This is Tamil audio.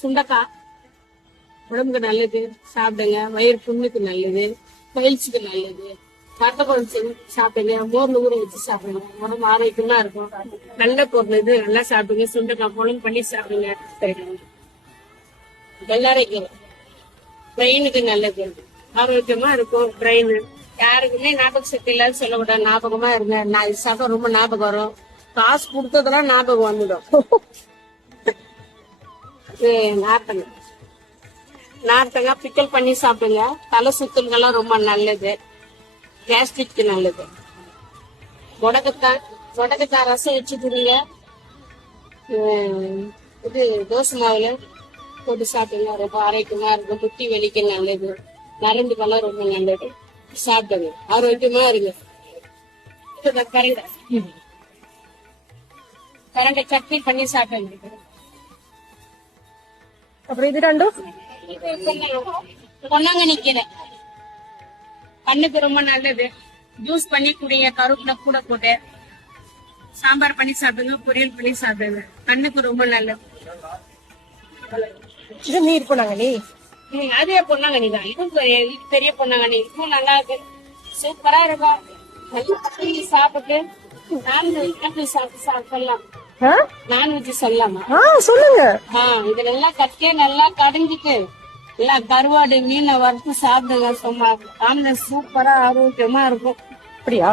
சுண்டக்காய் உடம்புக்கு நல்லது, சாப்பிடுங்க. வயிறு புண்ணுக்கு நல்லது, பயிற்சிக்கு நல்லது. வத்த குழம்பு செஞ்சு சாப்பிடுங்க, மோர்ல ஊற வச்சு சாப்பிடுங்க, உடம்பு ஆரோக்கியமா இருக்கும். நல்ல பொருள் இது, நல்லா சாப்பிடுங்க. சுண்டக்காய் குழம்பு பண்ணி சாப்பிடுங்க. வெள்ளாரைக்கீரை பிரெயினுக்கு நல்லது, ஆரோக்கியமா இருக்கும் பிரெயின். யாருக்குமே ஞாபக சக்தி இல்லாத சொல்லக்கூடாது, ஞாபகமா இருங்க. நான் இது சாப்பிட்டா ரொம்ப ஞாபகம் வரும், காசு கொடுத்ததெல்லாம் ஞாபகம் வந்துடும். நார்த்தங்காய் பிக்கல் பண்ணி சாப்பிடுங்க, தலை சுத்தல்கள்லாம் ரொம்ப நல்லது, கேஸ்ட்ரிக்கு நல்லது. முடக்கத்தான் ரசம் வச்சுக்கிறீங்க, இது தோசை மாவுல போட்டு சாப்பிடுங்க, ரொம்ப ஆரோக்கியமா இருக்கும். முட்டி வலிக்கு நல்லது, நரம்புக்கெல்லாம் ரொம்ப நல்லது. சாப்பிடுங்க, ஆரோக்கியமா இருங்க. கரண்டை சட்னி பண்ணி சாப்பிடுங்க. அப்புறம் இது ரெண்டும் பொன்னாங்கண்ணி கீரை கண்ணுக்கு ரொம்ப நல்லது. ஜூஸ் பண்ணி குடிங்க, கருவேப்பிலை கூட போட்டு சாம்பார் பண்ணி சாப்பிடுங்க, பொரியல் பண்ணி சாப்பிடுங்க, கண்ணுக்கு ரொம்ப நல்லது. இது நீர் பொன்னாங்கண்ணி. அதே பொன்னாங்கண்ணி தான், இதுவும் பெரிய பொன்னாங்கண்ணி, இதுவும் நல்லா இருக்கு, சூப்பரா இருக்கும். சாப்பிட்டு நான்வெஜ் சாப்பிடலாம். நான்வெஜ் சொல்லலாமா? சொல்லுங்க. இதுல கட்டியே நல்லா கடைஞ்சிட்டு எல்லாம் கருவாடு மீனை வறுத்து சாப்பிடுங்க. சும்மா சூப்பரா ஆரோக்கியமா இருக்கும். அப்படியா?